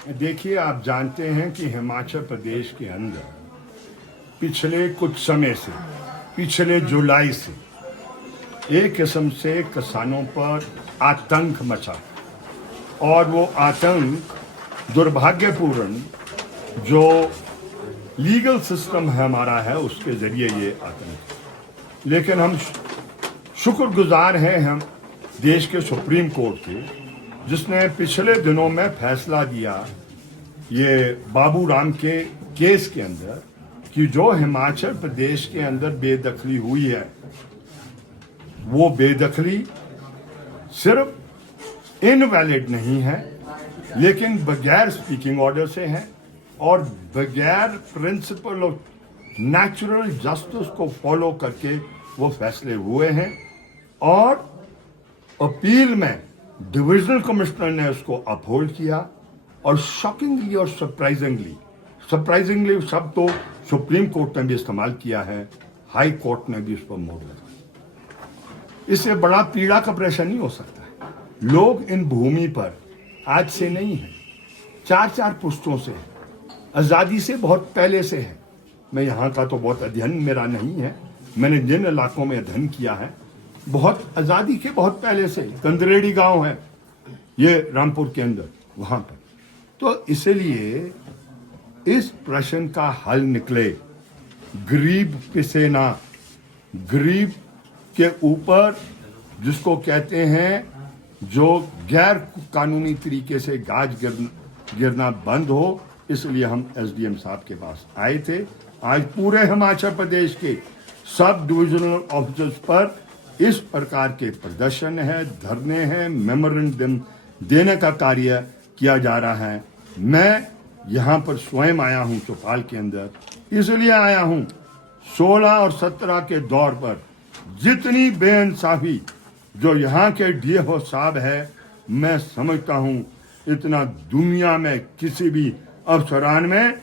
देखिए, आप जानते हैं कि हिमाचल प्रदेश के अंदर पिछले कुछ समय से, पिछले जुलाई से एक किस्म से किसानों पर आतंक मचा, और वो आतंक दुर्भाग्यपूर्ण जो लीगल सिस्टम है हमारा है उसके ज़रिए ये आतंक। लेकिन हम शुक्रगुजार हैं हम देश के सुप्रीम कोर्ट के, जिसने पिछले दिनों में फैसला दिया ये बाबू राम के केस के अंदर कि जो हिमाचल प्रदेश के अंदर बेदखली हुई है वो बेदखली सिर्फ इनवैलिड नहीं है, लेकिन बगैर स्पीकिंग ऑर्डर से है और बगैर प्रिंसिपल ऑफ नेचुरल जस्टिस को फॉलो करके वो फैसले हुए हैं। और अपील में डिविजनल कमिश्नर ने उसको अपहोल्ड किया और शॉकिंगली और सरप्राइजिंगली शब्द तो सुप्रीम कोर्ट ने भी इस्तेमाल किया है, हाई कोर्ट ने भी उस पर मोड़ लगा। इससे बड़ा पीड़ा का प्रश्न नहीं हो सकता है। लोग इन भूमि पर आज से नहीं है, 4-4 पुश्तों से है, आज़ादी से बहुत पहले से है। मैं यहाँ का तो बहुत अध्ययन मेरा नहीं है, मैंने जिन इलाकों में अध्ययन किया है बहुत आज़ादी के बहुत पहले से कंदरेड़ी गांव है ये रामपुर के अंदर, वहाँ पर। तो इसलिए इस प्रश्न का हल निकले, गरीब पिसे ना, गरीब के ऊपर जिसको कहते हैं जो गैर कानूनी तरीके से गाज गिरना बंद हो, इसलिए हम एसडीएम साहब के पास आए थे। आज पूरे हिमाचल प्रदेश के सब डिविजनल ऑफिसर्स पर इस प्रकार के प्रदर्शन है, धरने हैं, मेमोरेंडम देने का कार्य किया जा रहा है। मैं यहाँ पर स्वयं आया हूँ चौपाल के अंदर, इसलिए आया हूँ 16 और 17 के दौर पर जितनी बेइंसाफी जो यहाँ के डीएफओ साहब है, मैं समझता हूँ इतना दुनिया में किसी भी अफसरान में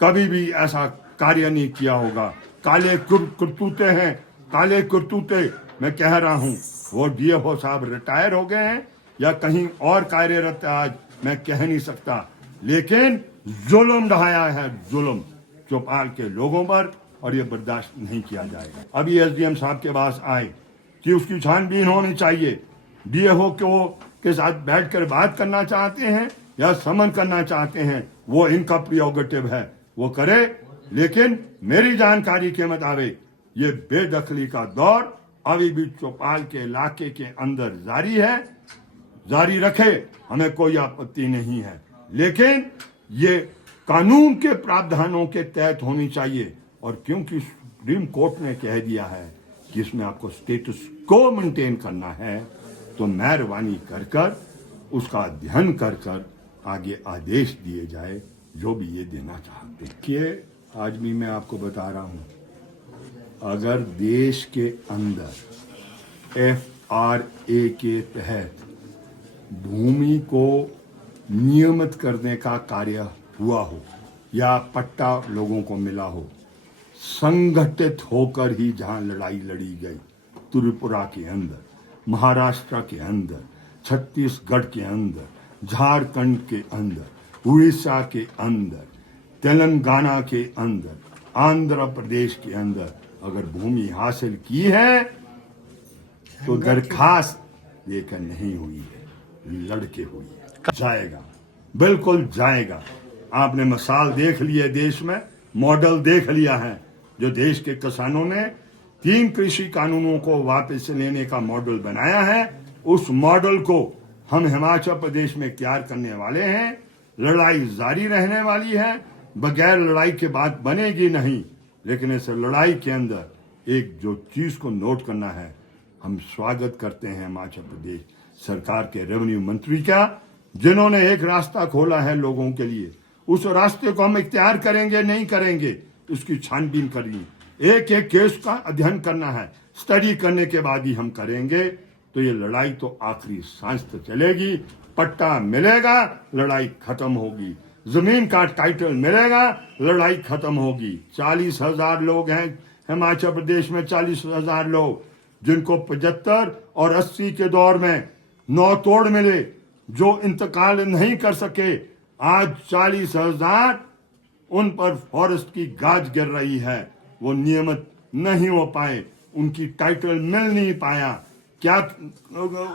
कभी भी ऐसा कार्य नहीं किया होगा। काले करतूते हैं, काले करतूते। मैं कह रहा हूँ वो डीएफओ साहब रिटायर हो गए हैं या कहीं और कार्यरत है आज, मैं कह नहीं सकता, लेकिन जुल्म ढाया है, जुल्म चौपाल के लोगों पर, और ये बर्दाश्त नहीं किया जाएगा। अभी एसडीएम साहब के पास आए कि उसकी छानबीन होनी चाहिए, डीएफओ के साथ बैठकर बात करना चाहते हैं या समन करना चाहते हैं, वो इनका प्रियोगेटिव है, वो करे। लेकिन मेरी जानकारी के मुताबिक ये बेदखली का दौर अभी भी चौपाल के इलाके के अंदर जारी है, जारी रखे, हमें कोई आपत्ति नहीं है, लेकिन ये कानून के प्रावधानों के तहत होनी चाहिए। और क्योंकि सुप्रीम कोर्ट ने कह दिया है कि इसमें आपको स्टेटस को मेंटेन करना है, तो मेहरबानी कर कर उसका अध्ययन कर कर आगे आदेश दिए जाए जो भी ये देना चाहते हैं। कि आज भी मैं आपको बता रहा हूँ, अगर देश के अंदर FRA के तहत भूमि को नियमित करने का कार्य हुआ हो या पट्टा लोगों को मिला हो, संगठित होकर ही जहां लड़ाई लड़ी गई, त्रिपुरा के अंदर, महाराष्ट्र के अंदर, छत्तीसगढ़ के अंदर, झारखंड के अंदर, उड़ीसा के अंदर, तेलंगाना के अंदर, आंध्र प्रदेश के अंदर अगर भूमि हासिल की है तो दरखास्त लेकर नहीं हुई है, लड़के हुई है। जाएगा, बिल्कुल जाएगा। आपने मिसाल देख ली है, देश में मॉडल देख लिया है, जो देश के किसानों ने 3 कृषि कानूनों को वापस लेने का मॉडल बनाया है। उस मॉडल को हम हिमाचल प्रदेश में तैयार करने वाले हैं। लड़ाई जारी रहने वाली है, बगैर लड़ाई के बात बनेगी नहीं, लेकिन इस लड़ाई के अंदर एक जो चीज को नोट करना है, हम स्वागत करते हैं हिमाचल प्रदेश सरकार के रेवेन्यू मंत्री का, जिन्होंने एक रास्ता खोला है लोगों के लिए। उस रास्ते को हम इख्तियार करेंगे नहीं करेंगे, उसकी छानबीन करेंगे, एक एक केस का अध्ययन करना है, स्टडी करने के बाद ही हम करेंगे। तो ये लड़ाई तो आखिरी सांस तक चलेगी, पट्टा मिलेगा, लड़ाई खत्म होगी, जमीन का टाइटल मिलेगा, लड़ाई खत्म होगी। 40,000 लोग हैं हिमाचल प्रदेश में, 40,000 लोग जिनको 75 और 80 के दौर में 9 तोड़ मिले, जो इंतकाल नहीं कर सके, आज 40,000 उन पर फॉरेस्ट की गाज गिर रही है। वो नियमित नहीं हो पाए, उनकी टाइटल मिल नहीं पाया। क्या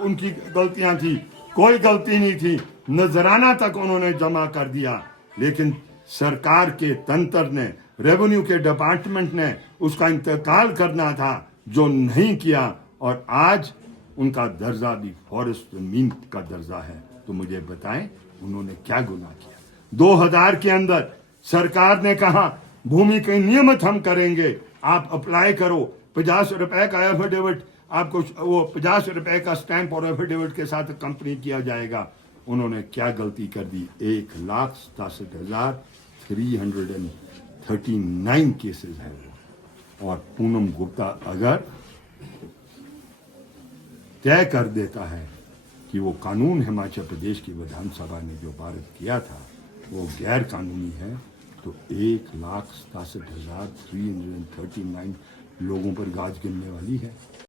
उनकी गलतियां थी? कोई गलती नहीं थी। नजराना तक उन्होंने जमा कर दिया, लेकिन सरकार के तंत्र ने, रेवेन्यू के डिपार्टमेंट ने उसका इंतकाल करना था, जो नहीं किया। और आज उनका दर्जा भी फॉरेस्ट जमीन का दर्जा है। तो मुझे बताएं उन्होंने क्या गुनाह किया? 2000 के अंदर सरकार ने कहा भूमि के नियमित हम करेंगे, आप अप्लाई करो, 50 रुपए का एफिडेविट आपको, वो 50 रुपए का स्टैंप और एफिडेविट के साथ कंपनी किया जाएगा। उन्होंने क्या गलती कर दी? 1,67,339 केसेस हैं वो। और पूनम गुप्ता अगर तय कर देता है कि वो कानून हिमाचल प्रदेश की विधानसभा ने जो पारित किया था वो गैर कानूनी है, तो 1,67,339 लोगों पर गाज गिरने वाली है।